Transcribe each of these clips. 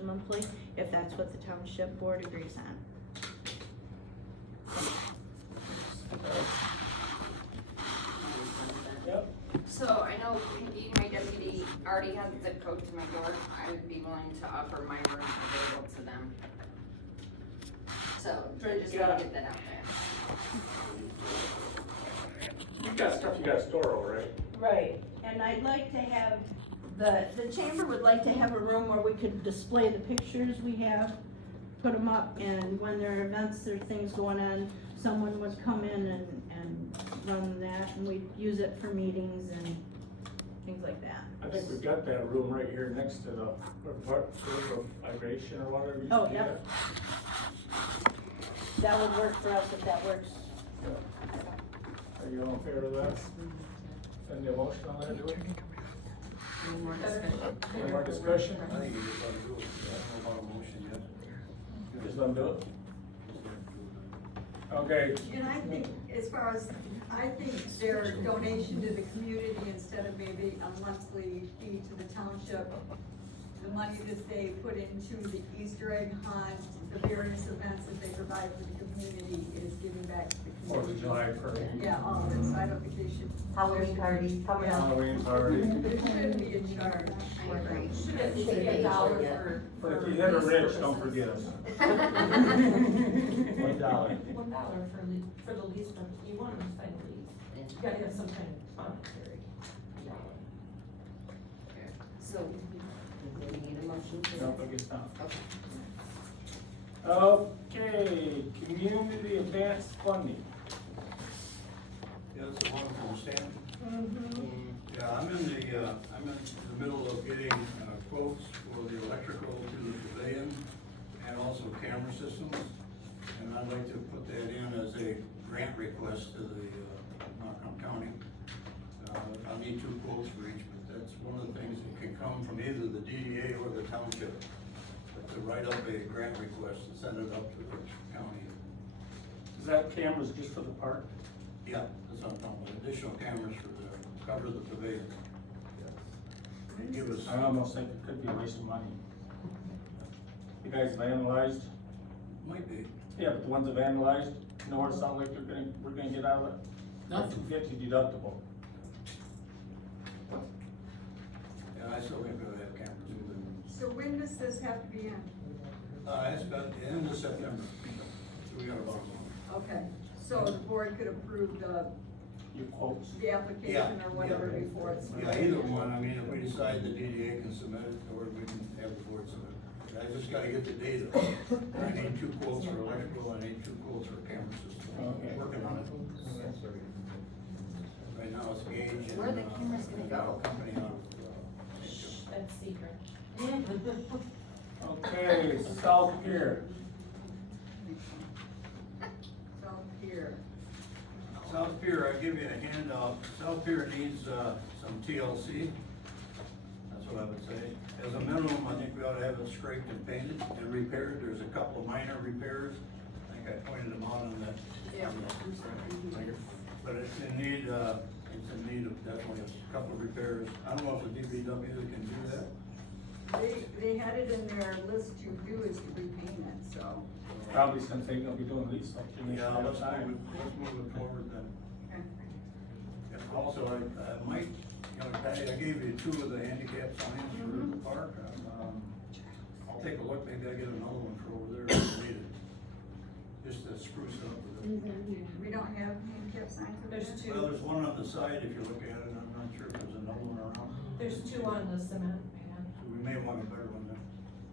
donation monthly, if that's what the township board agrees on. Yep. So I know Pinky, my deputy, already has a zip code to my door. I would be willing to offer my room available to them. So I just wanna get that out there. You got stuff you gotta store over, right? Right, and I'd like to have, the chamber would like to have a room where we could display the pictures we have, put them up, and when there are events or things going on, someone would come in and run that, and we'd use it for meetings and things like that. I think we've got that room right here next to the, vibration or whatever. Oh, yep. That would work for us if that works. Are you all in favor of that? Send the motion on that, do we? Any more discussion? Any more discussion? I think you just ought to do it, I don't know about a motion yet. Just let them do it? Okay, And I think, as far as, I think their donation to the community instead of maybe a monthly fee to the township, the money that they put into the Easter egg hunt, the various events that they provide for the community is giving back to the Fourth community. of July parade. Yeah, all of it, so I don't think they should. Halloween party coming up. Halloween party. There should be a charge. I agree. Should be $1 for. But if you hit a rich, don't forget us. $1. $1 for the lease, you want to sign the lease, you gotta have some kind of monetary. So, we need a motion to. Don't forget that. Okay. Okay, community advance funding. Yeah, that's a wonderful stand. Mm-hmm. Yeah, I'm in the middle of getting quotes for the electrical to the pavilion and also camera systems. And I'd like to put that in as a grant request to the Knox County. I'll need 2 quotes for each, but that's one of the things that can come from either the DDA or the township. But to write up a grant request and send it up to the county. Is that cameras just for the park? Yeah, that's what I'm talking about, additional cameras for the, cover the pavilion. And give us, I almost think it could be a waste of money. You guys have analyzed? might be, Yeah, but the ones that have analyzed, you know what it sounds like we're gonna get out of it? Nothing. $250 deductible. yeah, I still think we'll have cameras in So when does this have to be in? It's about the end of September, so we got about a month. Okay, so the board could approve Your quotes. the application or whatever before it's. Yeah, either one, I mean, if we decide the DDA can submit it, or we can have the board submit it. I just gotta get the data. I need 2 quotes for electrical, I need 2 quotes for camera system. Okay. Working on it. Right now it's Gage and. Where are the cameras gonna go? Company out of, That's secret. Okay, South Pier. So here, South Pier, I give you a handout. South Pier needs, some TLC. That's what I would say. As a minimum, I think we ought to have it scraped and painted and repaired. There's a couple of minor repairs. I think I pointed them out on that. yeah. But it's in need of definitely a couple of repairs. I don't know if the DPW can do that. They had it in their list to do is to repaint it, so. Probably since they're gonna be doing lease up to Yeah, let's move it forward then. Okay. And also, I might, you know, Patty, I gave you 2 of the handicap signs for the park. I'll take a look, maybe I'll get another one for over there if needed. Just to spruce it up with it. We don't have handicap signs over there? There's Well, 2, there's one on the side if you look at it, I'm not sure if there's another one around. there's 2 on the cement pad. So we may want a better one then.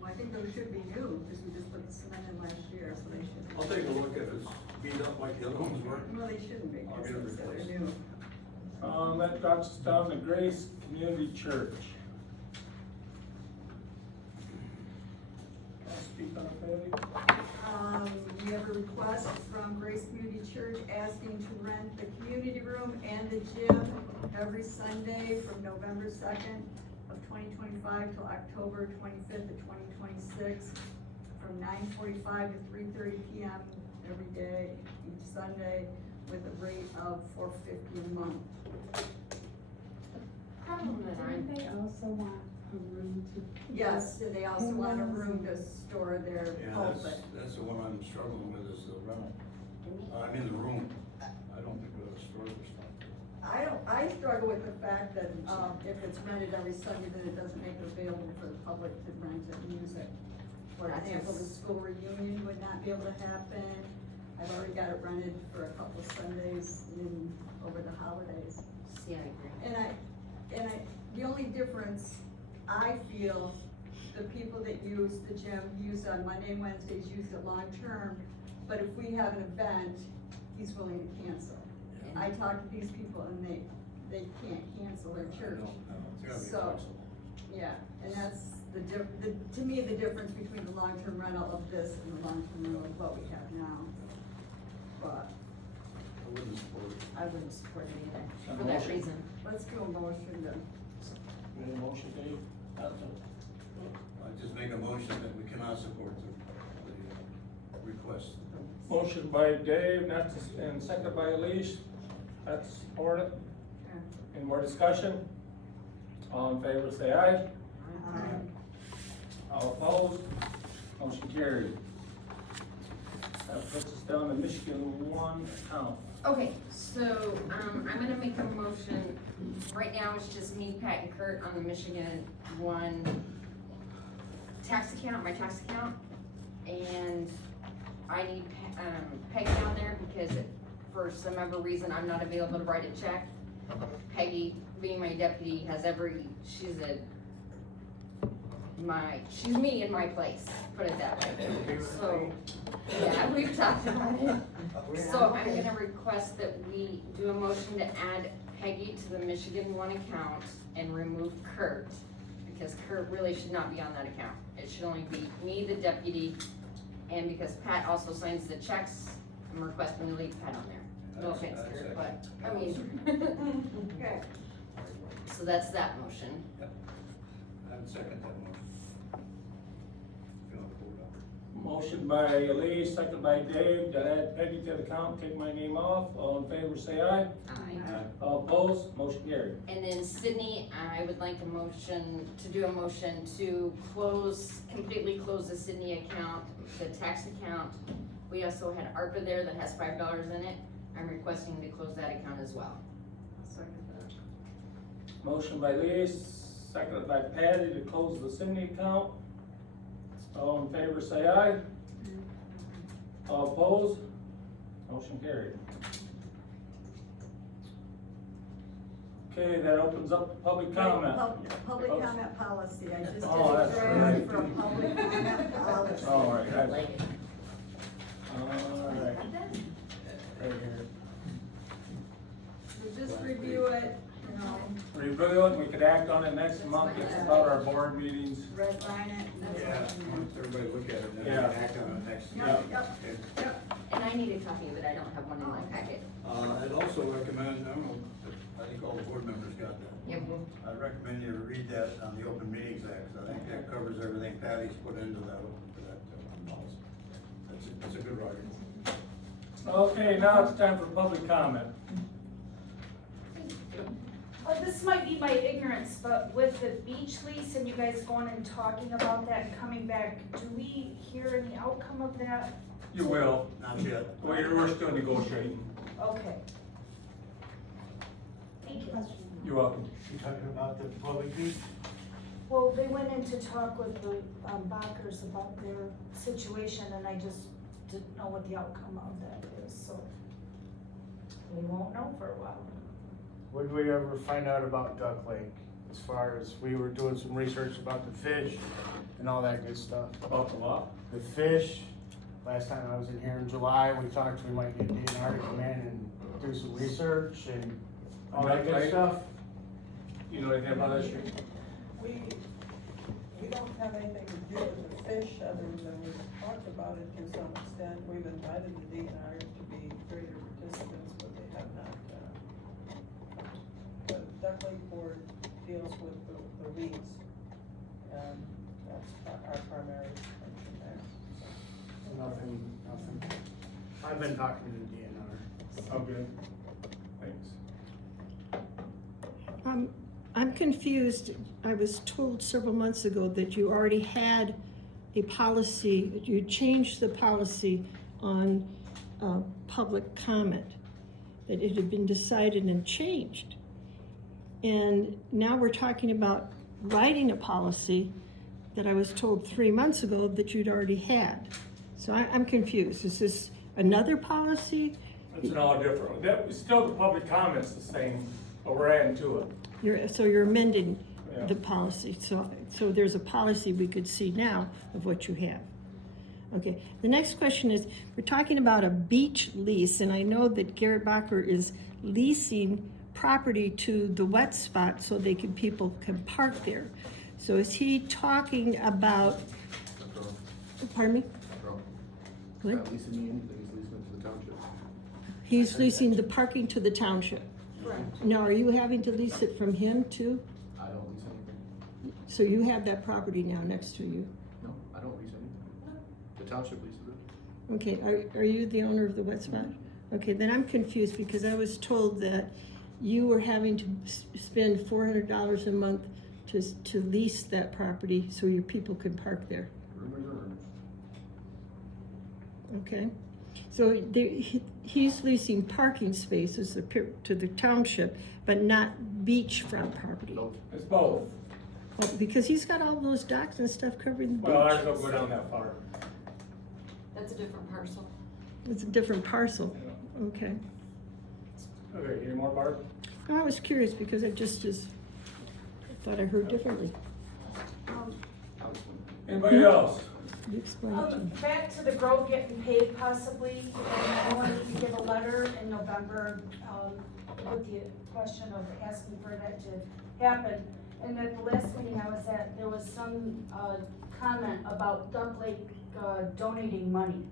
Well, I think those should be new, because we just put the cement in last year, so they should. I'll take a look if it's beat up like the other ones were. Well, they shouldn't be, I'll because get it they're replaced. new. That drops us down to Grace Community Church. Can I speak on it, Patty? We have a request from Grace Community Church asking to rent the community room and the gym every Sunday from November 2nd of 2025 till October 25th of 2026, from 9:45 to 3:30 p.m. every day, each Sunday, with a rate of $450 a month. Problem that I'm They also want Yes, and they also want a room to store their Yeah, pulpit. that's the one I'm struggling with is the rental. I'm in the room. I don't think we'll store this stuff. I struggle with the fact that, if it's rented every Sunday, then it doesn't make it available for the public to rent and use it. For example, the school reunion would not be able to happen. I've already got it rented for a couple Sundays over the holidays. Yeah, I agree. And the only difference, I feel, the people that use the gym use on Monday and Wednesdays, use it long-term, but if we have an event, he's willing to cancel. I talk to these people and they can't cancel their church. No, it's gotta be So- flexible. Yeah, and that's to me, the difference between the long-term rental of this and the long-term rental of what we have now. But I wouldn't support it. I wouldn't support it either, So for that motion. reason. let's do a motion to, We have a motion, Dave? I just make a motion that we cannot support the request. Motion by Dave, and second by Elise, not to support it. Any more discussion? All in favor, say aye. All opposed? Motion carried. That puts us down to Michigan 1 account. Okay, so, I'm gonna make a motion, right now it's just me, Pat, and Kurt on the Michigan 1 tax account, my tax account. And I need, Peggy on there because for some other reason, I'm not available to write a check. Peggy, being my deputy, she's me in my place, put it that way. So, yeah, we've talked about it. So I'm gonna request that we do a motion to add Peggy to the Michigan 1 account and remove Kurt, because Kurt really should not be on that account. It should only be me, the deputy, and because Pat also signs the checks, I'm requesting to leave Pat on there. No offense, Kurt, but, I mean. okay, So that's that motion. I would second that motion. If you want to vote on it. Motion by Elise, second by Dave, to add Peggy to the account, take my name off. All in favor, say aye. Aye. All opposed? Motion carried. And then Sydney, I would like to do a motion to completely close the Sydney account, the tax account. We also had ARPA there that has $5 in it. I'm requesting to close that account as well. I'll second that. Motion by Elise, seconded by Patty to close the Cindy account. All in favor, say aye. All opposed? Motion carried. Okay, that opens up public comment. Public comment policy, I just did Oh, a that's draft right. for a public comment policy. All right, all right. Right here. So just review it, Review it, we could act on it next month, it's about our board meetings. red line it, and that's Yeah, what once everybody look at it, then we Yeah. can act on it next. Yep, yep, Okay. yep. And I need a copy of it, I don't have one in my packet. I'd also recommend, I don't know, I think all the board members got that. Yep. I'd recommend you read that on the Open Meetings Act, 'cause I think that covers everything Patty's put into that policy. That's a good argument. Okay, now it's time for public comment. This might be my ignorance, but with the beach lease and you guys going and talking about that and coming back, do we hear any outcome of that? You will, Not yet. we're still negotiating. Okay. Thank you. You're welcome. You talking about the public beach? Well, they went in to talk with the Bachers about their situation and I just didn't know what the outcome of that is, so we won't know for a while. What did we ever find out about Duck Lake? As far as, we were doing some research about the fish and all that good stuff. About the law? The fish, last time I was in here in July, we talked, we might get DNR to come in and do some research and all that Duck good Lake? stuff. You know anything about that street? We don't have anything to do with the fish, other than we've talked about it to some extent. We've invited the DNR to be greater participants, but they have not, the Duck Lake Board deals with the weeds, and that's our primary function there. Nothing. I've been talking to the DNR. Okay, thanks. I'm confused. I was told several months ago that you already had a policy, that you changed the policy on public comment, that it had been decided and changed. And now we're talking about writing a policy that I was told 3 months ago that you'd already had. So I'm confused. Is this another policy? It's all different. Still the public comment's the same, but we're adding to it. So you're amending Yeah. the policy, so there's a policy we could see now of what you have. Okay, the next question is, we're talking about a beach lease, and I know that Garrett Bacher is leasing property to the wet spot so people can park there. So is he talking about, pardon me? What? Not leasing me anything, he's leasing it to the township. He's leasing the parking to the township. Correct. Now, are you having to lease it from him too? I don't lease anything. So you have that property now next to you? No, I don't lease anything. The township leases it. Okay, are you the owner of the wet spot? Okay, then I'm confused because I was told that you were having to spend $400 a month to lease that property so your people could park there. Rumors are rumors. Okay, so he's leasing parking spaces to the township, but not beachfront property. No, It's both. Because he's got all those docks and stuff covering the Well, ours beach. don't go down that far. That's a different parcel. It's a different parcel, okay. Okay, any more, Barb? No, I was curious because I thought I heard differently. Anybody else? You explain it to me. Back to the grove getting paid possibly, and I wanted to give a letter in November, with the question of asking for that to happen. And at the last meeting I was at, there was some, comment about Duck Lake, donating money.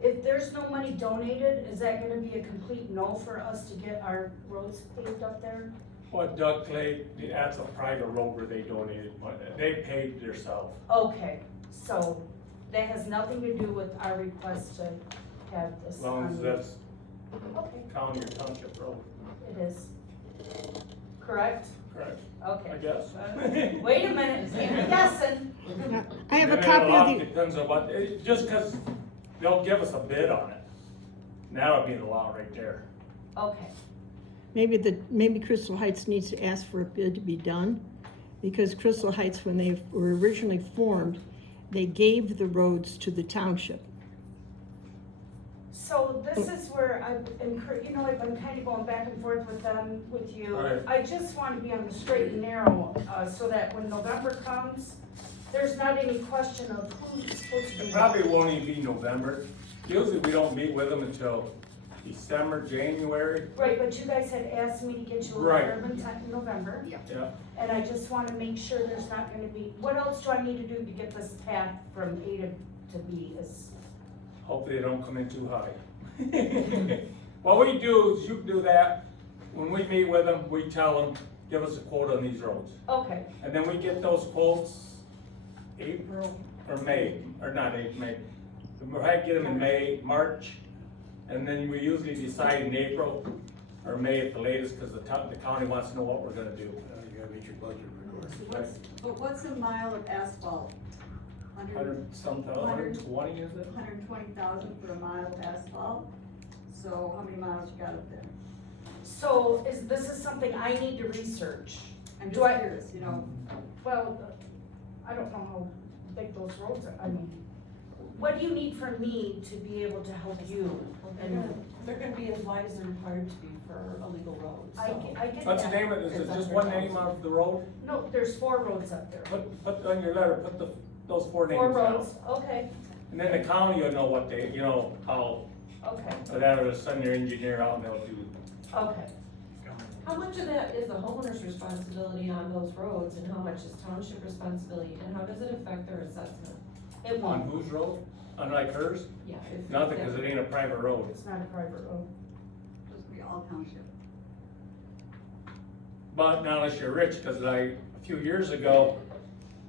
If there's no money donated, is that gonna be a complete no for us to get our roads paved up there? What Duck Lake, that's a private road where they donated, but they paid themselves. Okay, so that has nothing to do with our request to have this. As long as that's Okay, county or township road, it is. Correct? correct? Okay. I guess. Wait a minute, I'm guessing. Now, I have a And copy lot of the, Depends on what, just cause they'll give us a bid on it. That'll be the law right there. Okay, maybe Crystal Heights needs to ask for a bid to be done. Because Crystal Heights, when they were originally formed, they gave the roads to the township. so this is where I've been kind of going back and forth with them, with you. Right. I just want to be on the straight and narrow, so that when November comes, there's not any question of who's supposed to be. It probably won't even be November. Usually we don't meet with them until December, January. Right, but you guys had asked me to get you a Right. letter in November. Yeah. And I just wanna make sure there's not gonna be, what else do I need to do to get this path from A to B is? Hopefully they don't come in too high. What we do is you do that, when we meet with them, we tell them, give us a quote on these roads. Okay, And then we get those quotes April or May, or not April, May. We might get them in May, March, and then we usually decide in April or May at the latest, cause the county wants to know what we're gonna do. You gotta meet your budget, of course. But what's a mile of asphalt? 120, is it? 120,000 for a mile of asphalt? So how many miles you got up there? so this is something I need to research. I'm Do just I- curious, you know, Well, I don't know how big those roads are, I mean, what do you need from me to be able to help you? They're gonna be as wide as they're required to be for a legal road, I so. get that. What's the name of it? Is it just one name of the road? No, there's 4 roads up there. Put on your letter, put those 4 names 4 down. roads, okay, And then the county will know what they, how, okay, whatever, send their engineer out and they'll do. okay. How much of that is the homeowner's responsibility on those roads and how much is township responsibility and how does it affect their assessment? It On won't, whose road? Unlike hers? Yeah. Nothing, cause it ain't a private road. it's not a private road. supposed to be all township. But not unless you're rich, cause a few years ago,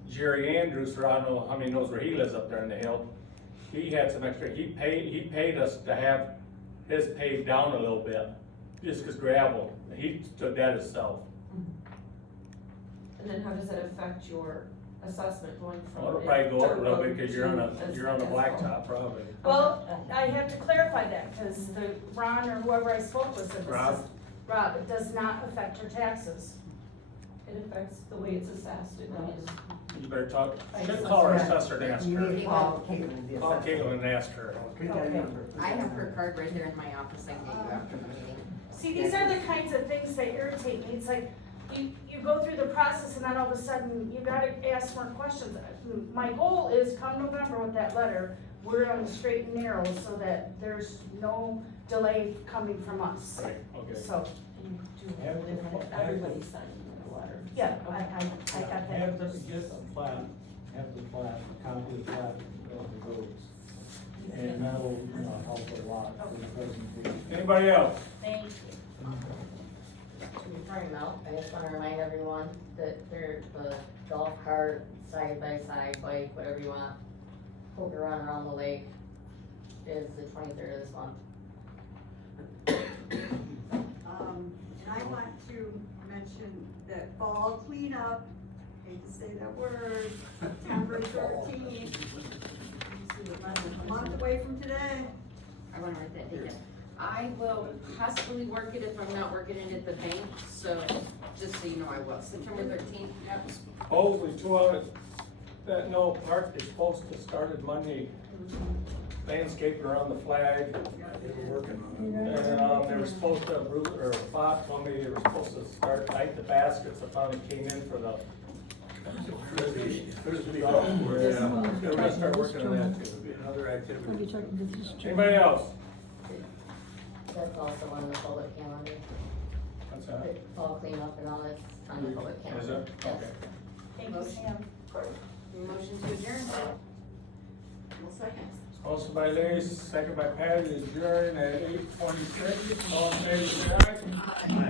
Jerry Andrews, or I don't know how many knows where he lives up there in the hill. He had some extra, he paid us to have his paved down a little bit, just cause gravel, he took that himself. And then how does that affect your assessment going from? Well, it'll probably go up a little bit, dirt cause you're on road a, to you're on the asphalt? blacktop probably. Well, I have to clarify that, cause the Ron or whoever I spoke with said this is. Rob? Rob, it does not affect your taxes. It affects the way it's assessed, it does. You better talk, should call our assessor and ask You her. need to call Caitlin, the Call assessor. Caitlin and ask her. Okay. I have her card right there in my office, I can get you after the meeting. See, these are the kinds of things that irritate me, it's like, you go through the process and then all of a sudden, you gotta ask more questions. My goal is come November with that letter, we're on the straight and narrow so that there's no delay coming from us. Right, okay. So, And you do everybody signing the letter. yeah, I got that. Have them get the plat, have the plat, a copy of the plat of the roads. And that'll, you know, help a lot for the presentation. Anybody else? Thank you. Before you melt, I just wanna remind everyone that the golf cart, side by side, bike, whatever you want, poker run around the lake is the 23rd of this month. And I want to mention that fall cleanup, hate to say that word, September 13th. A month away from today. I wanna write that down. I will possibly work it if I'm not working it at the bank, so just so you know I will. September 13th, yep. Supposedly 2 hours, that no park is supposed to start Monday. Landscaping around the flag, They were working on it. and, they were supposed to, or Bob told me they were supposed to start, light the baskets, I finally came in for the, Frisbee golf, where, they're gonna start working on that too. It'll be another activity. Anybody else? That's also on the public calendar. What's that? The fall cleanup and all that's on the public calendar. Is it? Yes. Okay. Thank you, Sam. Motion to adjourn. One second. Motion by Lace, second by Patty, adjourn at 8:26. All in favor, say aye.